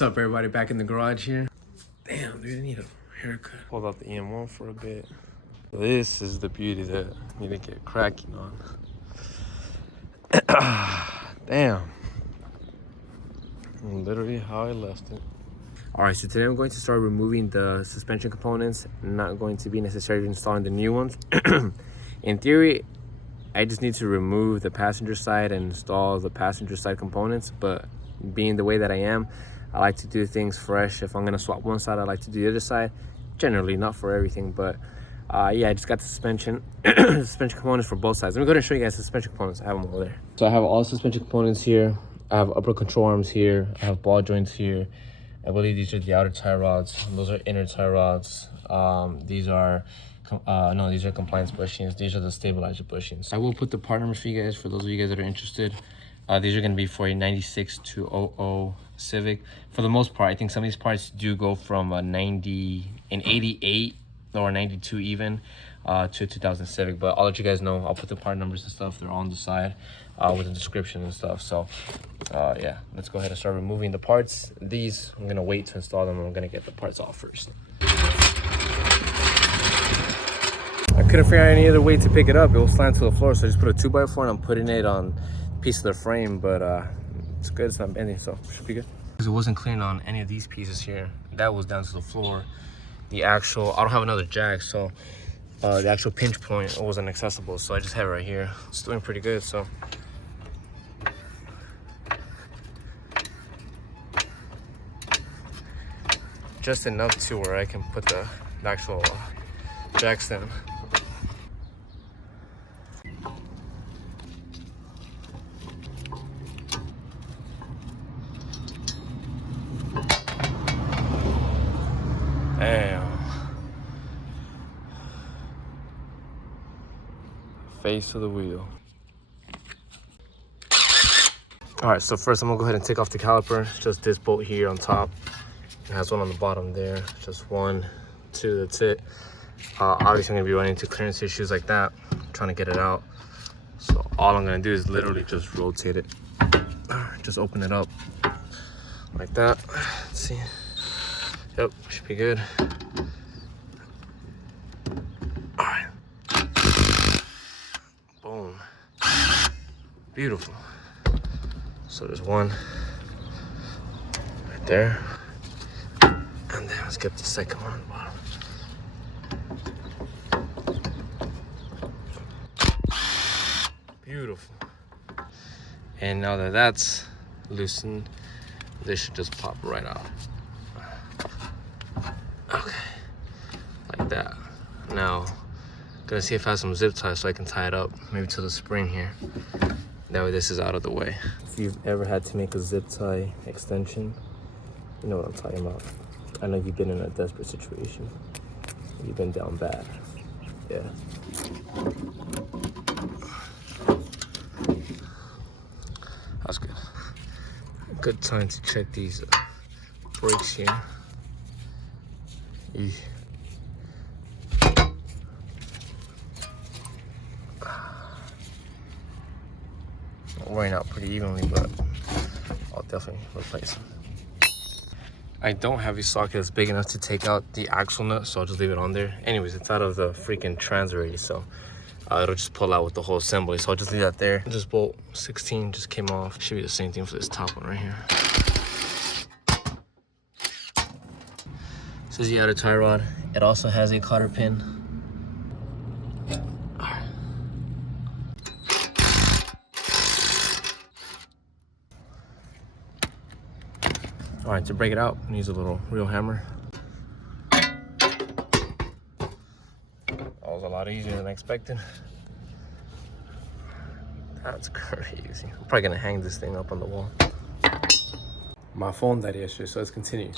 What's up, everybody? Back in the garage here. Damn, dude, I need a haircut. Hold out the EM1 for a bit. This is the beauty that I need to get cracking on. Damn. Literally how I left it. All right, so today I'm going to start removing the suspension components. I'm not going to be necessarily installing the new ones. In theory, I just need to remove the passenger side and install the passenger side components, but being the way that I am, I like to do things fresh. If I'm gonna swap one side, I like to do the other side. Generally, not for everything, but yeah, I just got the suspension suspension components for both sides. Let me go ahead and show you guys the suspension components. I have them over there. So I have all the suspension components here. I have upper control arms here. I have ball joints here. I believe these are the outer tie rods. Those are inner tie rods. These are no, these are compliance bushings. These are the stabilizer bushings. I will put the part numbers for you guys, for those of you guys that are interested. These are going to be for a 96 to 00 Civic. For the most part, I think some of these parts do go from a 88 or 92 even to 2000 Civic. But I'll let you guys know. I'll put the part numbers and stuff. They're on the side with the description and stuff. So yeah, let's go ahead and start removing the parts. These, I'm going to wait to install them. I'm going to get the parts off first. I couldn't figure out any other way to pick it up. It will slant to the floor, so I just put a 2x4 and I'm putting it on a piece of the frame, but it's good, it's not bending, so it should be good. Because it wasn't clearing on any of these pieces here. That was down to the floor. The actual, I don't have another jack, so the actual pinch point wasn't accessible, so I just have it right here. It's doing pretty good, so. Just enough to where I can put the actual jack stand. Damn. Face of the wheel. All right, so first I'm gonna go ahead and take off the caliper. It's just this bolt here on top. It has one on the bottom there. Just 1, 2, that's it. Obviously I'm gonna be running into clearance issues like that, trying to get it out. So all I'm gonna do is literally just rotate it. Just open it up like that. Let's see. Yep, should be good. All right. Boom. Beautiful. So there's one right there. And then let's get the second one on the bottom. Beautiful. And now that that's loosened, this should just pop right out. Okay, like that. Now, gonna see if I have some zip ties so I can tie it up, maybe to the spring here. That way this is out of the way. If you've ever had to make a zip tie extension, you know what I'm talking about. I know you've been in a desperate situation. You've been down bad. Yeah. That's good. Good time to check these brakes here. Wearing out pretty evenly, but I'll definitely replace them. I don't have a socket that's big enough to take out the axle nut, so I'll just leave it on there. Anyways, it's out of the freaking trans already, so it'll just pull out with the whole assembly. So I'll just leave that there. This bolt 16 just came off. Should be the same thing for this top one right here. This is the outer tie rod. It also has a cotter pin. All right, to break it out, I use a little real hammer. That was a lot easier than I expected. That's crazy. I'm probably gonna hang this thing up on the wall. My phone died yesterday, so let's continue.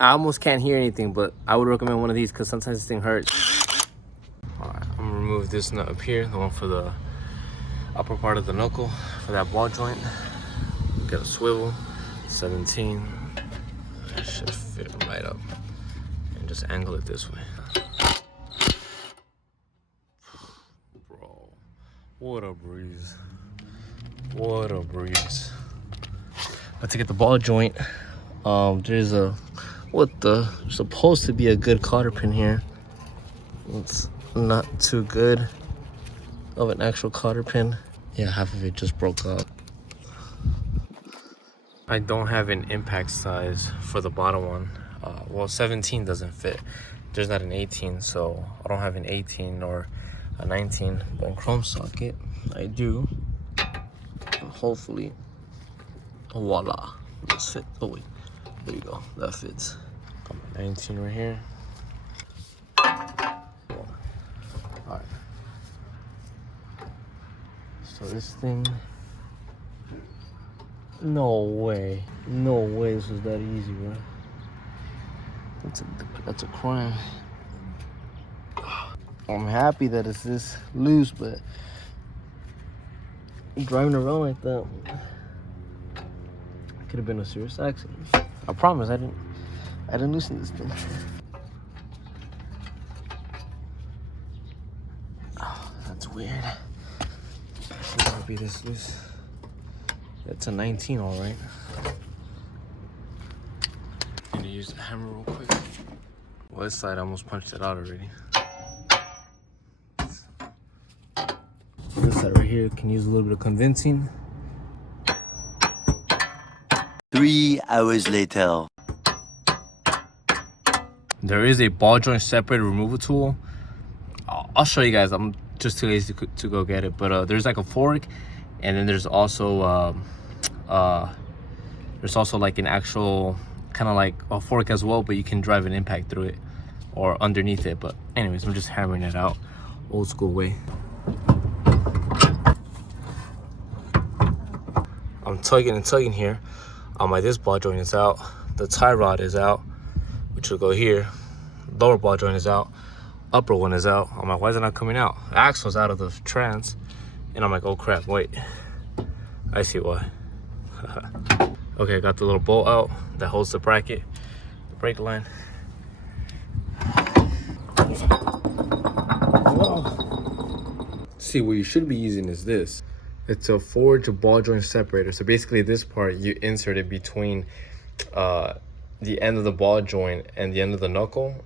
I almost can't hear anything, but I would recommend one of these because sometimes this thing hurts. All right, I'm gonna remove this nut up here, the one for the upper part of the knuckle, for that ball joint. Get a swivel. 17. It should fit right up. And just angle it this way. Bro, what a breeze. What a breeze. But to get the ball joint There's a supposed to be a good cotter pin here. It's not too good of an actual cotter pin. Yeah, half of it just broke up. I don't have an impact size for the bottom one. Well, 17 doesn't fit. There's not an 18, so I don't have an 18 or a 19 bone chrome socket. I do. Hopefully, voila, this fit. Oh wait, there you go. That fits. Got my 19 right here. All right. So this thing. No way this was that easy, bro. That's a crime. I'm happy that it's this loose, but driving around like that could have been a serious accident. I promise I didn't loosen this thing. Oh, that's weird. It should not be this loose. That's a 19, all right. I'm gonna use the hammer real quick. Well, this side I almost punched it out already. This side right here can use a little bit of convincing. 3 hours later. There is a ball joint separator removal tool. I'll show you guys. I'm just too lazy to go get it. But there's like a fork, and then there's also like an actual kind of like a fork as well, but you can drive an impact through it or underneath it. But anyways, I'm just hammering it out old school way. I'm tugging and tugging here. My this ball joint is out. The tie rod is out, which will go here. Lower ball joint is out. Upper one is out. I'm like, why is it not coming out? The axle's out of the trans, and I'm like, oh crap, wait. I see why. Okay, I got the little bolt out that holds the bracket, the brake line. See, what you should be using is this. It's a forged ball joint separator. So basically this part you insert it between the end of the ball joint and the end of the knuckle,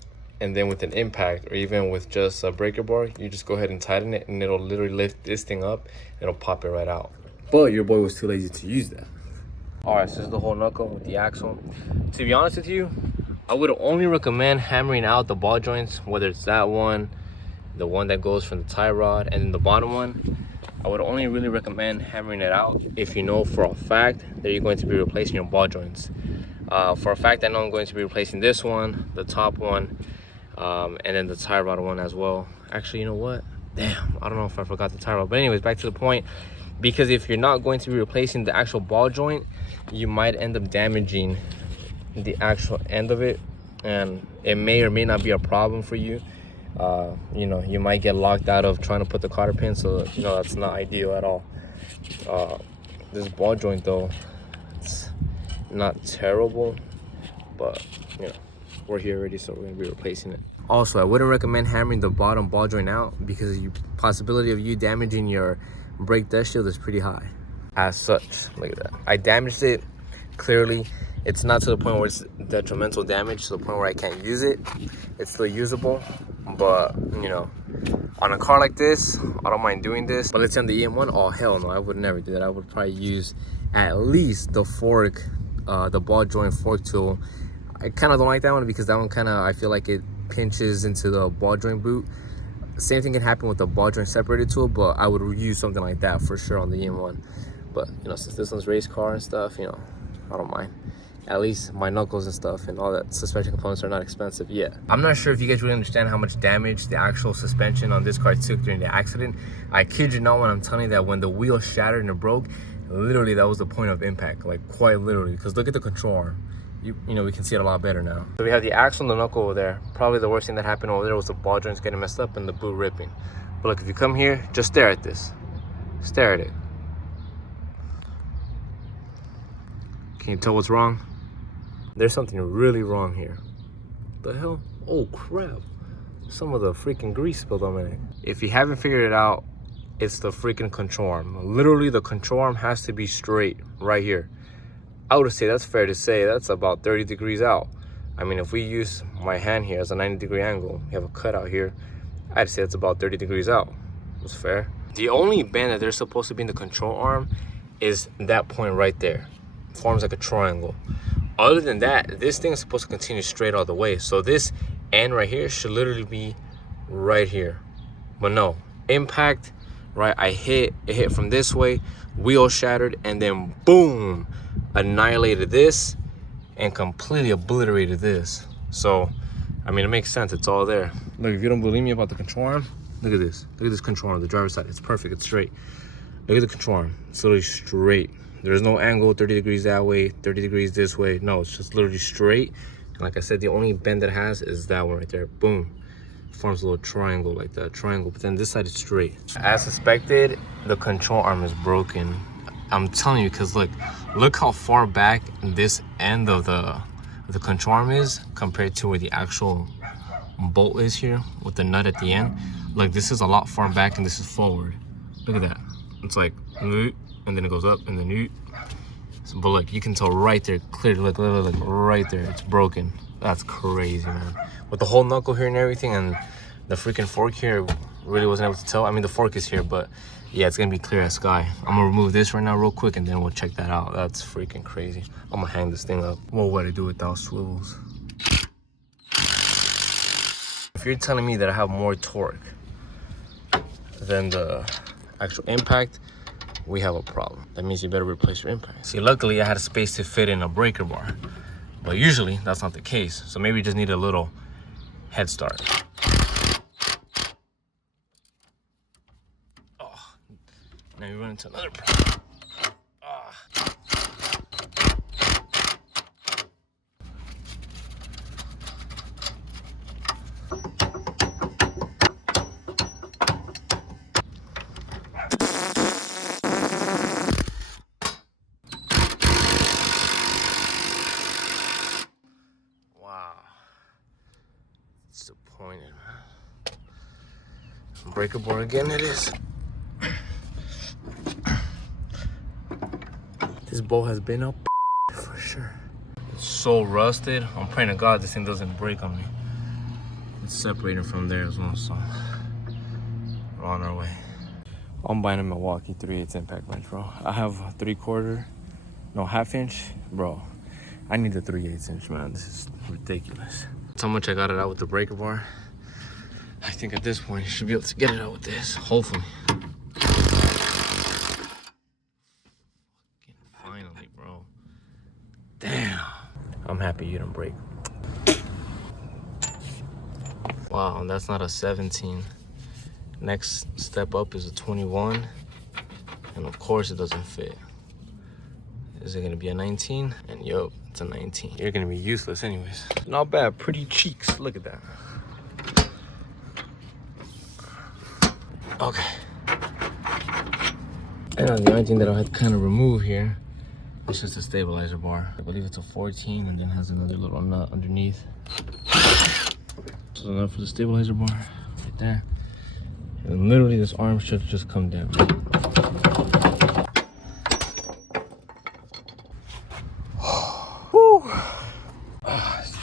and then with an impact or even with just a breaker bar, you just go ahead and tighten it, and it'll literally lift this thing up and it'll pop it right out. But your boy was too lazy to use that. All right, so this is the whole knuckle with the axle. To be honest with you, I would only recommend hammering out the ball joints, whether it's that one, the one that goes from the tie rod, and then the bottom one. I would only really recommend hammering it out if you know for a fact that you're going to be replacing your ball joints. For a fact, I know I'm going to be replacing this one, the top one, and then the tie rod one as well. Actually, you know what? Damn, I don't know if I forgot the tie rod. But anyways, back to the point. Because if you're not going to be replacing the actual ball joint, you might end up damaging the actual end of it, and it may or may not be a problem for you. You know, you might get locked out of trying to put the cotter pin, so you know that's not ideal at all. This ball joint though, it's not terrible, but you know, we're here already, so we're gonna be replacing it. Also, I wouldn't recommend hammering the bottom ball joint out because the possibility of you damaging your brake dust shield is pretty high. As such, look at that. I damaged it. Clearly, it's not to the point where it's detrimental damage, to the point where I can't use it. It's still usable, but you know, on a car like this, I don't mind doing this. But let's say on the EM1, oh hell no, I would never do that. I would probably use at least the fork, the ball joint fork tool. I kind of don't like that one because that one kind of, I feel like it pinches into the ball joint boot. Same thing can happen with the ball joint separator tool, but I would use something like that for sure on the EM1. But you know, since this one's race car and stuff, you know, I don't mind. At least my knuckles and stuff and all that suspension components are not expensive yet. I'm not sure if you guys really understand how much damage the actual suspension on this car took during the accident. I kid you not when I'm telling you that when the wheel shattered and it broke, literally that was the point of impact, like quite literally. Because look at the control arm. You know, we can see it a lot better now. So we have the axle and the knuckle over there. Probably the worst thing that happened over there was the ball joints getting messed up and the boot ripping. But look, if you come here, just stare at this. Stare at it. Can you tell what's wrong? There's something really wrong here. The hell? Oh crap. Some of the freaking grease spilled on my neck. If you haven't figured it out, it's the freaking control arm. Literally the control arm has to be straight right here. I would say that's fair to say that's about 30 degrees out. I mean, if we use my hand here as a 90-degree angle, we have a cutout here, I'd say it's about 30 degrees out. That's fair. The only bend that there's supposed to be in the control arm is that point right there. It forms like a triangle. Other than that, this thing is supposed to continue straight all the way. So this end right here should literally be right here. But no, impact, right? It hit from this way, wheel shattered, and then boom, annihilated this and completely obliterated this. So, I mean, it makes sense, it's all there. Look, if you don't believe me about the control arm, look at this. Look at this control arm, the driver's side, it's perfect, it's straight. Look at the control arm, it's literally straight. There's no angle, 30 degrees that way, 30 degrees this way. No, it's just literally straight. And like I said, the only bend it has is that one right there, boom. Forms a little triangle like that, triangle, but then this side is straight. As suspected, the control arm is broken. I'm telling you, because look how far back this end of the control arm is compared to where the actual bolt is here with the nut at the end. Like, this is a lot far back and this is forward. Look at that. It's like, and then it goes up and then, but look, you can tell right there, clearly, like right there, it's broken. That's crazy, man. With the whole knuckle here and everything, and the freaking fork here, really wasn't able to tell. I mean, the fork is here, but yeah, it's gonna be clear as sky. I'm gonna remove this right now real quick, and then we'll check that out. That's freaking crazy. I'm gonna hang this thing up. What would I do without swivels? If you're telling me that I have more torque than the actual impact, we have a problem. That means you better replace your impact. See, luckily I had a space to fit in a breaker bar, but usually that's not the case. So maybe you just need a little head start. Oh, now you run into another problem. Disappointed, man. Breaker bar again, it is. This bolt has been up for sure. It's so rusted. I'm praying to God this thing doesn't break on me. It's separated from there as well, so we're on our way. I'm buying a Milwaukee 3/8 impact wrench, bro. I have a 3/4, no, 1/2 inch, bro. I need the 3/8 inch, man. This is ridiculous. That's how much I got it out with the breaker bar. I think at this point you should be able to get it out with this, hopefully. Finally, bro. Damn. I'm happy you didn't break. Wow, and that's not a 17. Next step up is a 21. And of course it doesn't fit. Is it gonna be a 19? And yo, it's a 19. You're gonna be useless anyways. Not bad, pretty cheeks, look at that. Okay. And the only thing that I had to kind of remove here is just a stabilizer bar. I believe it's a 14 and then has another little nut underneath. So enough for the stabilizer bar, right there. And literally this arm should just come down.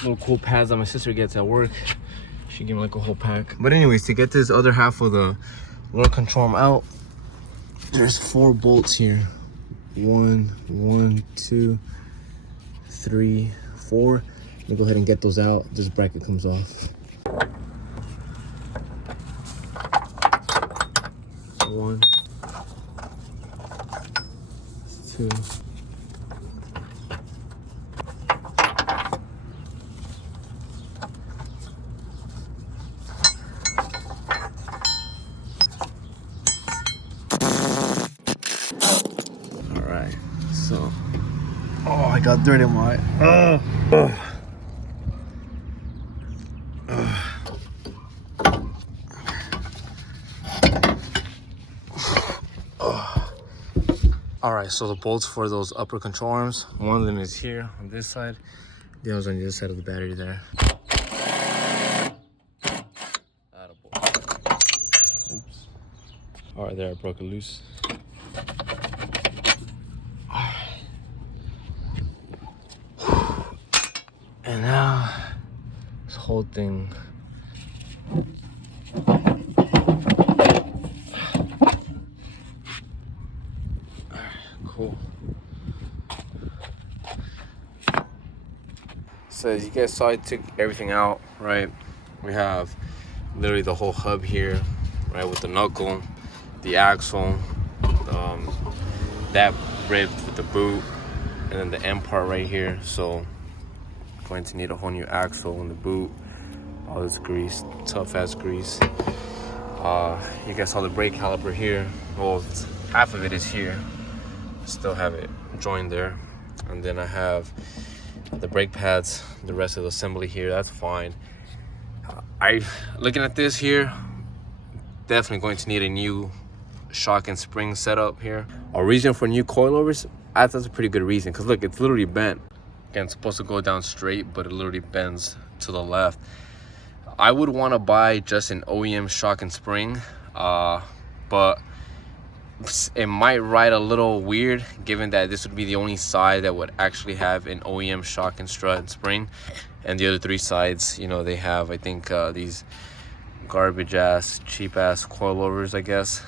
Little cool pads that my sister gets at work. She gave me like a whole pack. But anyways, to get this other half of the little control arm out, there's 4 bolts here. 1, 2, 3, 4. Let me go ahead and get those out. This bracket comes off. 1, 2. So, oh, I got dirt in my All right, so the bolts for those upper control arms, one of them is here on this side, the other's on the other side of the battery there. Oops. All right, there, I broke it loose. And now this whole thing. Cool. So as you guys saw, I took everything out, right? We have literally the whole hub here, right, with the knuckle, the axle, that rib with the boot, and then the end part right here. So going to need a whole new axle and the boot, all this grease, tough ass grease. You guys saw the brake caliper here. Well, half of it is here. Still have it joined there. And then I have the brake pads, the rest of the assembly here. That's fine. Looking at this here, definitely going to need a new shock and spring setup here. A reason for new coilovers, that's a pretty good reason, because look, it's literally bent. Again, it's supposed to go down straight, but it literally bends to the left. I would want to buy just an OEM shock and spring, but it might ride a little weird, given that this would be the only side that would actually have an OEM shock and strut and spring, and the other three sides, you know, they have, I think, these garbage ass, cheap ass coilovers, I guess.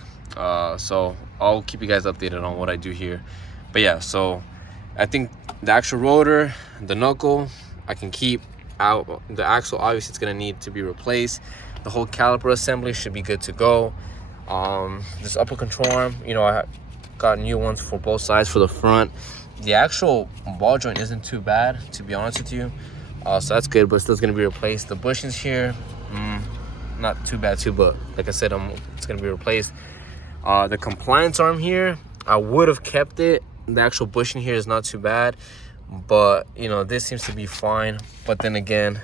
So I'll keep you guys updated on what I do here. But yeah, so I think the actual rotor, the knuckle, I can keep out. The axle, obviously, it's gonna need to be replaced. The whole caliper assembly should be good to go. This upper control arm, you know, I got new ones for both sides for the front. The actual ball joint isn't too bad, to be honest with you. So that's good, but still gonna be replaced. The bushings here, not too bad too, but like I said, it's gonna be replaced. The compliance arm here, I would have kept it. The actual bushing here is not too bad, but you know, this seems to be fine. But then again,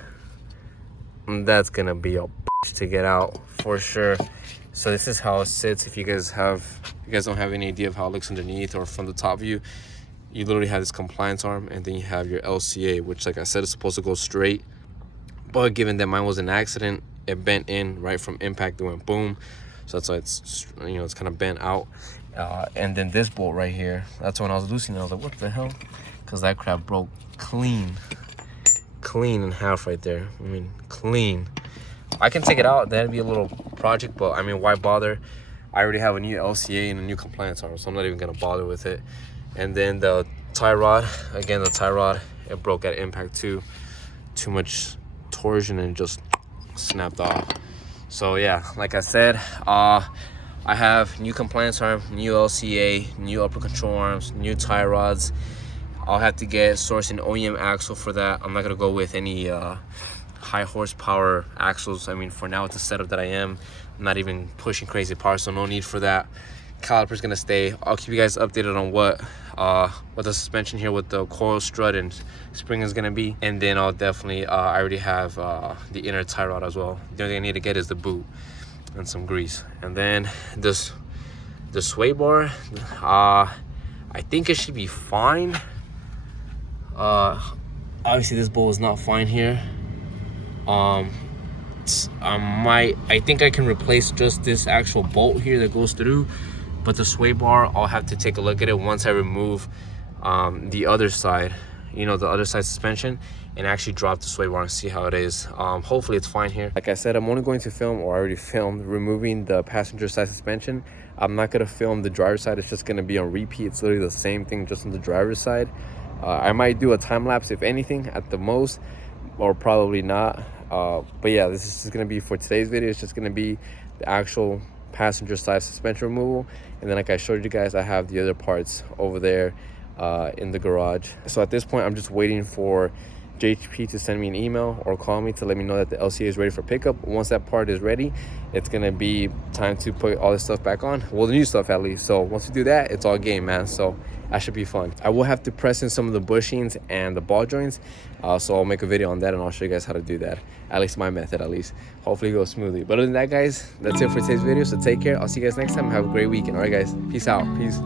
that's gonna be a bitch to get out for sure. So this is how it sits. If you guys don't have any idea of how it looks underneath or from the top view, you literally have this compliance arm, and then you have your LCA, which, like I said, is supposed to go straight. But given that mine was an accident, it bent in right from impact. It went boom. So that's why it's, you know, it's kind of bent out. And then this bolt right here, that's when I was loosening it. I was like, what the hell? Because that crap broke clean in half right there. I mean, clean. I can take it out. That'd be a little project, but I mean, why bother? I already have a new LCA and a new compliance arm, so I'm not even gonna bother with it. And then the tie rod, again, the tie rod, it broke at impact too. Too much torsion and just snapped off. So yeah, like I said, I have new compliance arm, new LCA, new upper control arms, new tie rods. I'll have to source an OEM axle for that. I'm not gonna go with any high horsepower axles. I mean, for now, it's a setup that I am not even pushing crazy power, so no need for that. Caliper's gonna stay. I'll keep you guys updated on what the suspension here with the coil strut and spring is gonna be, and then I'll definitely I already have the inner tie rod as well. The only thing I need to get is the boot and some grease. And then the sway bar, I think it should be fine. Obviously this bolt is not fine here. I think I can replace just this actual bolt here that goes through, but the sway bar, I'll have to take a look at it once I remove the other side, you know, the other side suspension, and actually drop the sway bar and see how it is. Hopefully it's fine here. Like I said, I'm only going to film, or I already filmed, removing the passenger side suspension. I'm not gonna film the driver's side. It's just gonna be on repeat. It's literally the same thing, just on the driver's side. I might do a time lapse, if anything, at the most, or probably not. But yeah, this is just gonna be for today's video. It's just gonna be the actual passenger side suspension removal, and then like I showed you guys, I have the other parts over there in the garage. So at this point, I'm just waiting for JHP to send me an email or call me to let me know that the LCA is ready for pickup. Once that part is ready, it's gonna be time to put all this stuff back on, well, the new stuff at least. So once we do that, it's all game, man. So that should be fun. I will have to press in some of the bushings and the ball joints, so I'll make a video on that, and I'll show you guys how to do that, at least my method, at least. Hopefully it goes smoothly. But other than that, guys, that's it for today's video. So take care. I'll see you guys next time. Have a great weekend. All right, guys, peace out. Peace.